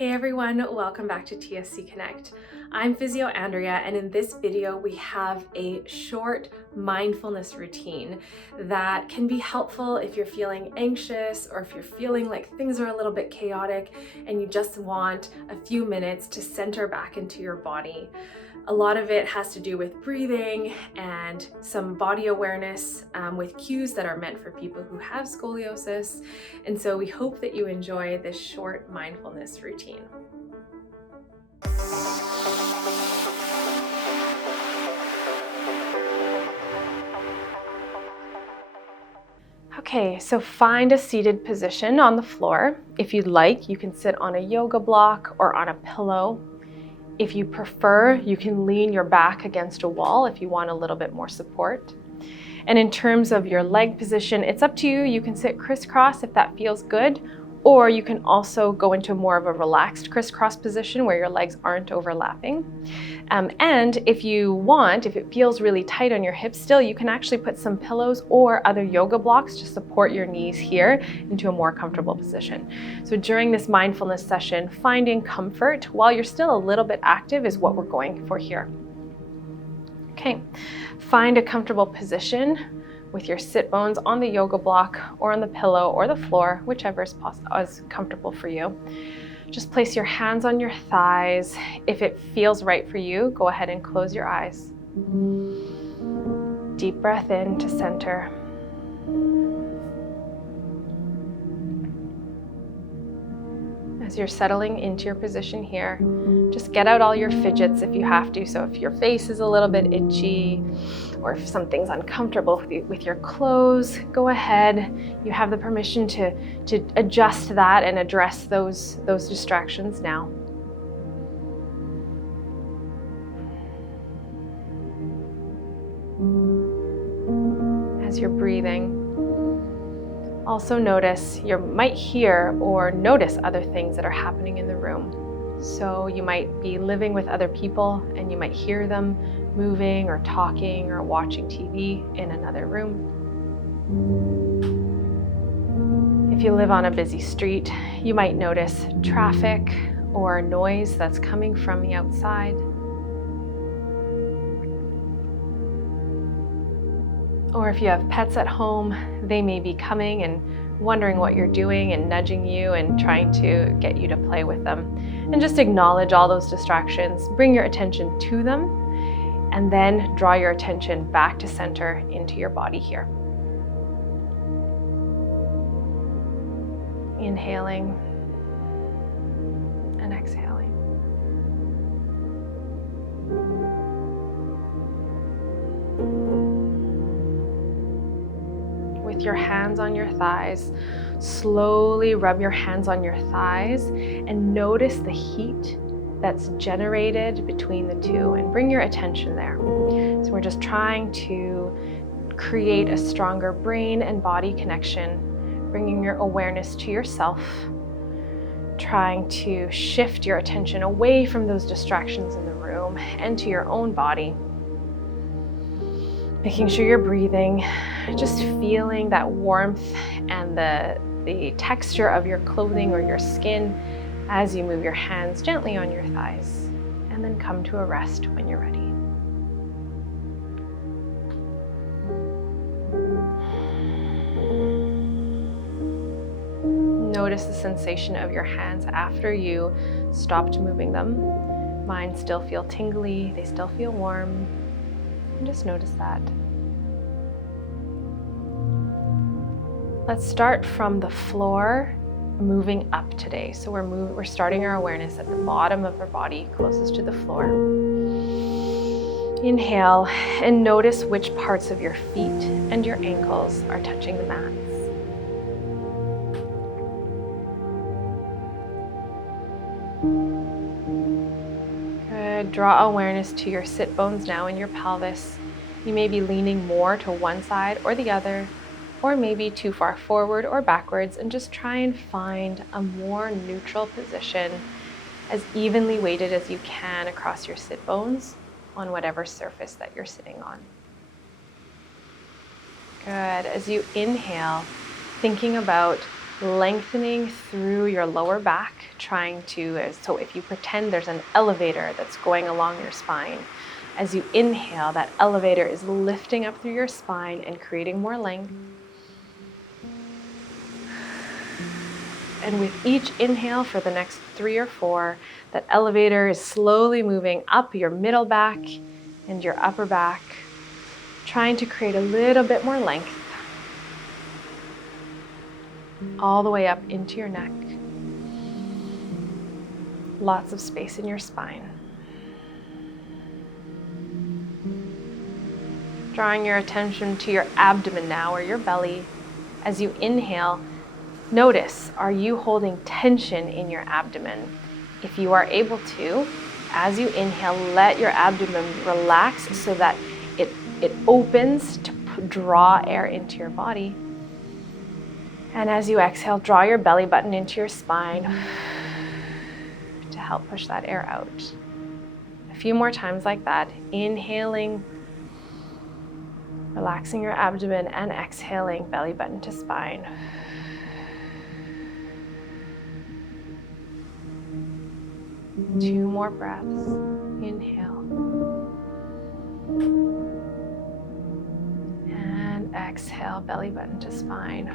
Hey everyone, welcome back to TSC Connect. I'm Physio Andrea, and in this video we have a short mindfulness routine that can be helpful if you're feeling anxious or if you're feeling like things are a little bit chaotic and you just want a few minutes to center back into your body. A lot of it has to do with breathing and some body awareness with cues that are meant for people who have scoliosis. And so we hope that you enjoy this short mindfulness routine. Okay, so find a seated position on the floor. If you'd like, you can sit on a yoga block or on a pillow. If you prefer, you can lean your back against a wall if you want a little bit more support. And in terms of your leg position, it's up to you. You can sit crisscross if that feels good, or you can also go into more of a relaxed crisscross position where your legs aren't overlapping. And if you want, if it feels really tight on your hips still, you can actually put some pillows or other yoga blocks to support your knees here into a more comfortable position. So during this mindfulness session, finding comfort while you're still a little bit active is what we're going for here. Okay, find a comfortable position with your sit bones on the yoga block or on the pillow or the floor, whichever is comfortable for you. Just place your hands on your thighs. If it feels right for you, go ahead and close your eyes. Deep breath in to center. As you're settling into your position here, just get out all your fidgets if you have to. So if your face is a little bit itchy, or if something's uncomfortable with your clothes, go ahead. You have the permission to adjust that and address those distractions now. As you're breathing, also notice, you might hear or notice other things that are happening in the room. So you might be living with other people and you might hear them moving or talking or watching TV in another room. If you live on a busy street, you might notice traffic or noise that's coming from the outside. Or if you have pets at home, they may be coming and wondering what you're doing and nudging you and trying to get you to play with them. And just acknowledge all those distractions, bring your attention to them, and then draw your attention back to center into your body here. Inhaling and exhaling. With your hands on your thighs, slowly rub your hands on your thighs and notice the heat that's generated between the two and bring your attention there. So we're just trying to create a stronger brain and body connection, bringing your awareness to yourself, trying to shift your attention away from those distractions in the room and to your own body. Making sure you're breathing, just feeling that warmth and the texture of your clothing or your skin as you move your hands gently on your thighs, and then come to a rest when you're ready. Notice the sensation of your hands after you stopped moving them. Mine still feel tingly, they still feel warm. And just notice that. Let's start from the floor, moving up today. So we're starting our awareness at the bottom of our body, closest to the floor. Inhale and notice which parts of your feet and your ankles are touching the mats. Good. Draw awareness to your sit bones now in your pelvis. You may be leaning more to one side or the other, or maybe too far forward or backwards, and just try and find a more neutral position, as evenly weighted as you can across your sit bones on whatever surface that you're sitting on. Good. As you inhale, thinking about lengthening through your lower back, so if you pretend there's an elevator that's going along your spine, as you inhale, that elevator is lifting up through your spine and creating more length. And with each inhale for the next 3 or 4, that elevator is slowly moving up your middle back and your upper back, trying to create a little bit more length, all the way up into your neck. Lots of space in your spine. Drawing your attention to your abdomen now, or your belly. As you inhale, notice, are you holding tension in your abdomen? If you are able to, as you inhale, let your abdomen relax so that it opens to draw air into your body. And as you exhale, draw your belly button into your spine to help push that air out. A few more times like that. Inhaling, relaxing your abdomen, and exhaling, belly button to spine. Two more breaths. Inhale. And exhale, belly button to spine.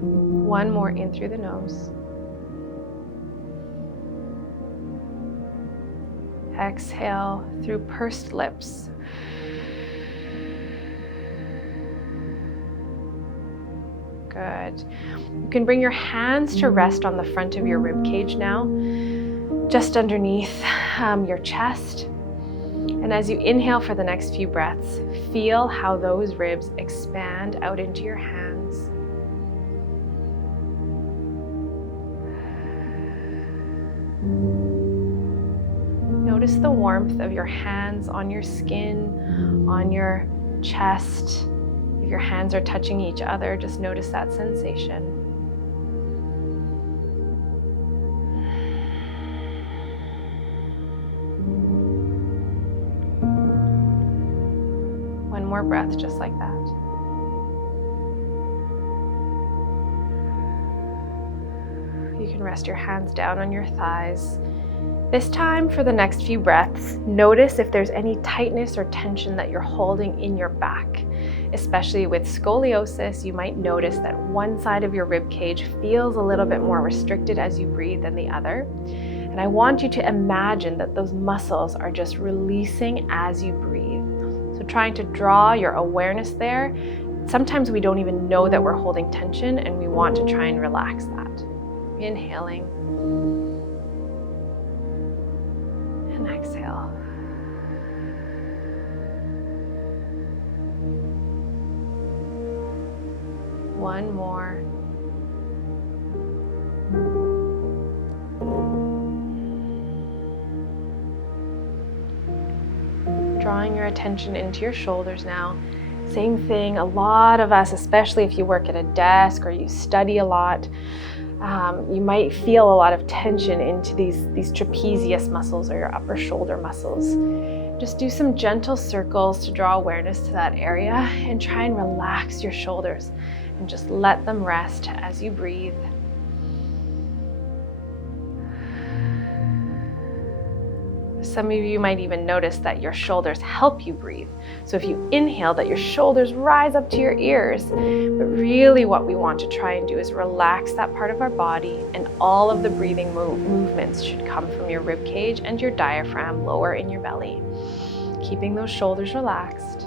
One more in through the nose. Exhale through pursed lips. Good. You can bring your hands to rest on the front of your rib cage now, just underneath your chest. And as you inhale for the next few breaths, feel how those ribs expand out into your hands. Notice the warmth of your hands on your skin, on your chest. If your hands are touching each other, just notice that sensation. One more breath just like that. You can rest your hands down on your thighs. This time, for the next few breaths, notice if there's any tightness or tension that you're holding in your back. Especially with scoliosis, you might notice that one side of your rib cage feels a little bit more restricted as you breathe than the other. And I want you to imagine that those muscles are just releasing as you breathe. So trying to draw your awareness there. Sometimes we don't even know that we're holding tension, and we want to try and relax that. Inhaling. And exhale. One more. Drawing your attention into your shoulders now. Same thing, a lot of us, especially if you work at a desk or you study a lot, you might feel a lot of tension into these trapezius muscles or your upper shoulder muscles. Just do some gentle circles to draw awareness to that area and try and relax your shoulders and just let them rest as you breathe. Some of you might even notice that your shoulders help you breathe. So if you inhale, that your shoulders rise up to your ears. But really what we want to try and do is relax that part of our body, and all of the breathing movements should come from your rib cage and your diaphragm lower in your belly. Keeping those shoulders relaxed.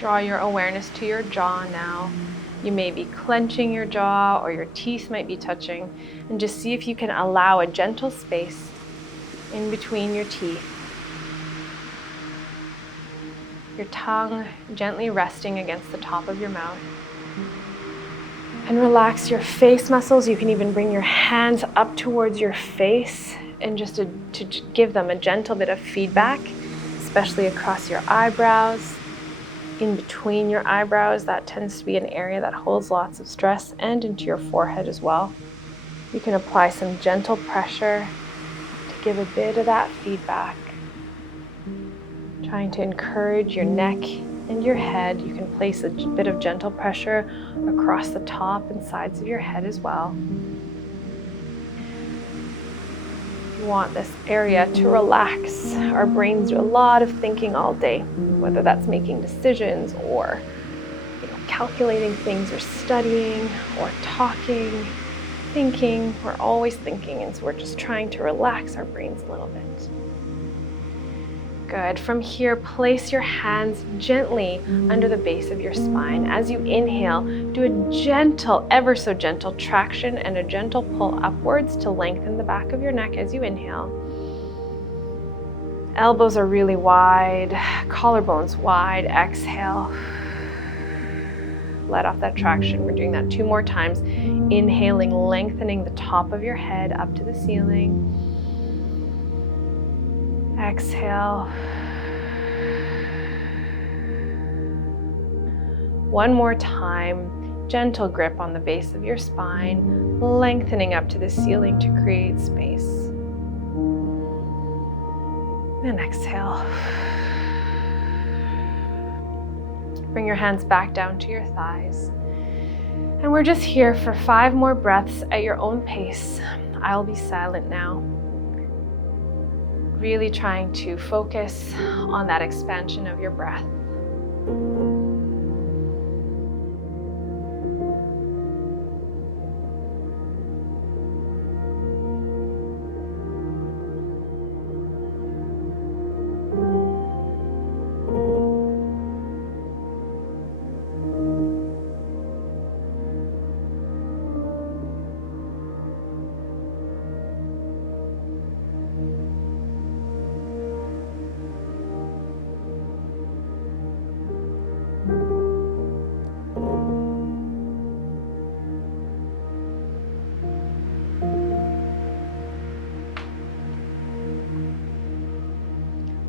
Draw your awareness to your jaw now. You may be clenching your jaw, or your teeth might be touching, and just see if you can allow a gentle space in between your teeth. Your tongue gently resting against the top of your mouth. And relax your face muscles. You can even bring your hands up towards your face and just to give them a gentle bit of feedback, especially across your eyebrows. in between your eyebrows. That tends to be an area that holds lots of stress, and into your forehead as well. You can apply some gentle pressure to give a bit of that feedback. Trying to encourage your neck and your head. You can place a bit of gentle pressure across the top and sides of your head as well. You want this area to relax. Our brains do a lot of thinking all day, whether that's making decisions or calculating things or studying or talking, thinking. We're always thinking, and so we're just trying to relax our brains a little bit. Good. From here, place your hands gently under the base of your spine. As you inhale, do a gentle, ever so gentle traction and a gentle pull upwards to lengthen the back of your neck as you inhale. Elbows are really wide, collarbones wide. Exhale. Let off that traction. We're doing that 2 more times. Inhaling, lengthening the top of your head up to the ceiling. Exhale. 1 more time. Gentle grip on the base of your spine, lengthening up to the ceiling to create space. And exhale. Bring your hands back down to your thighs. And we're just here for 5 more breaths at your own pace. I'll be silent now. Really trying to focus on that expansion of your breath.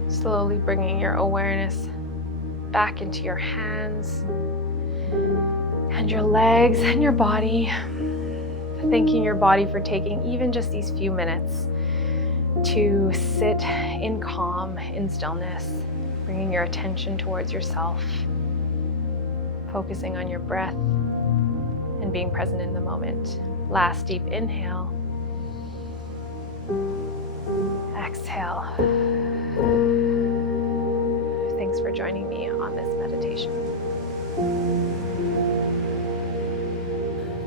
Slowly bringing your awareness back into your hands and your legs and your body. Thanking your body for taking even just these few minutes to sit in calm, in stillness, bringing your attention towards yourself, focusing on your breath and being present in the moment. Last deep inhale. Exhale. Thanks for joining me on this meditation.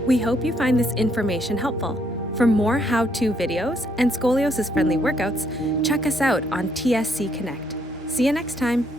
We hope you find this information helpful. For more how-to videos and scoliosis-friendly workouts, check us out on TSC Connect. See you next time.